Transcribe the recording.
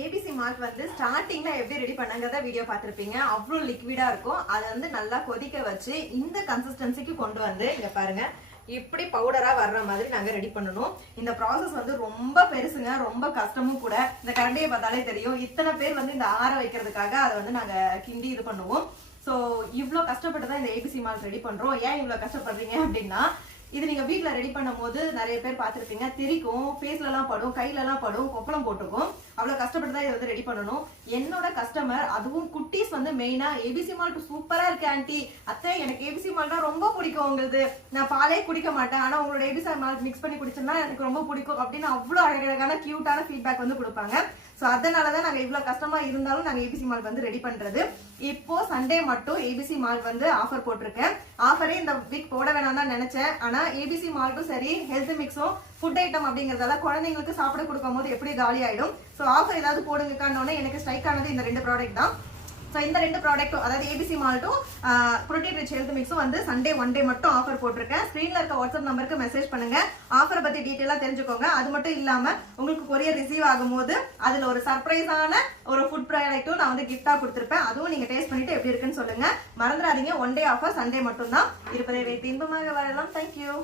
ABC malt வந்து ஸ்டார்டிங்ல எப்படி ரெடி பண்ணாங்கறத வீடியோ பார்த்திருப்பீங்க. அவ்வளோ லிக்விடா இருக்கும். அதை வந்து நல்லா கொதிக்க வச்சு இந்த கன்சிஸ்டன்சிக்கு கொண்டு வந்து இங்க பாருங்க இப்படி பவுடரா வர்ற மாதிரி நாங்க ரெடி பண்ணணும். இந்த ப்ராசஸ் வந்து ரொம்ப பெருசுங்க, ரொம்ப கஷ்டமும் கூட. இந்த கரண்டியை பார்த்தாலே தெரியும், இத்தனை பேர் வந்து இந்த ஆற வைக்கிறதுக்காக அதை வந்து நாங்க கிண்டி இது பண்ணுவோம். ஸோ இவ்வளோ கஷ்டப்பட்டு தான் இந்த ஏபிசி மால்ட் ரெடி பண்றோம். ஏன் இவ்வளோ கஷ்டப்படுறீங்க அப்படின்னா, இது நீங்க வீட்டுல ரெடி பண்ணும் போது நிறைய பேர் பார்த்திருப்பீங்க, தெரிக்கும், ஃபேஸ்ல எல்லாம் படும், கையில எல்லாம் படும், கொப்பளம் போட்டுக்கும். அவ்வளவு கஷ்டப்பட்டு தான் இதை வந்து ரெடி பண்ணணும். என்னோட கஸ்டமர், அதுவும் குட்டீஸ் வந்து மெயினா ஏபிசி மால்ட் சூப்பரா இருக்கு ஆன்ட்டி, அத்தை எனக்கு ஏபிசி மால்ட்னா ரொம்ப பிடிக்கும், உங்களுக்கு நான் பாலே குடிக்க மாட்டேன், ஆனா உங்களோட ஏபிசி மால்ட் மிக்ஸ் பண்ணி குடிச்சோம்னா எனக்கு ரொம்ப பிடிக்கும் அப்படின்னு அவ்வளவு அழகழகான கியூட்டான ஃபீட்பேக் வந்து கொடுப்பாங்க. ஸோ அதனாலதான் நாங்க இவ்வளவு கஷ்டமா இருந்தாலும் நாங்க ஏபிசி மால்ட் வந்து ரெடி பண்றது. இப்போ சண்டே மட்டும் ஏபிசி மால்ட் வந்து ஆஃபர் போட்டிருக்கேன். ஆஃபரே இந்த வீக் போட வேணாம் தான் நினைச்சேன். ஆனா ஏபிசி மால்ட்டும் சரி, ஹெல்த் மிக்ஸும் ஃபுட் ஐட்டம் அப்படிங்கறதால குழந்தைங்களுக்கு சாப்பிட கொடுக்கும் போது எப்படி காலி ஆயிடும். ஸோ ஆஃபர் ஏதாவது போடுங்கக்கானோட எனக்கு ஸ்ட்ரைக் ஆனது இந்த 2 ப்ராடக்ட் தான். ஸோ இந்த 2 ப்ராடக்ட்டும், அதாவது ஏபிசி மால்ட்டும் புரோட்டீன் ரிச் ஹெல்த் மிக்ஸும் வந்து சண்டே 1 டே மட்டும் ஆஃபர் போட்டிருக்கேன். ஸ்க்ரீன்ல இருக்க வாட்ஸ்அப் நம்பருக்கு மெசேஜ் பண்ணுங்க, ஆஃபரை பத்தி டீட்டெயிலா தெரிஞ்சுக்கோங்க. அது மட்டும் இல்லாம உங்களுக்கு கொரியர் ரிசீவ் ஆகும்போது அதுல ஒரு சர்ப்ரைஸான ஒரு ஃபுட் ப்ராடக்ட்டும் நான் வந்து கிஃப்டா கொடுத்துருப்பேன். அதுவும் நீங்க டேஸ்ட் பண்ணிட்டு எப்படி இருக்குன்னு சொல்லுங்க. மறந்துடாதீங்க, 1 டே ஆஃபர், சண்டே மட்டும் தான். இருப்பதை வைத்து இன்பமாக வாழலாம். தேங்க்யூ.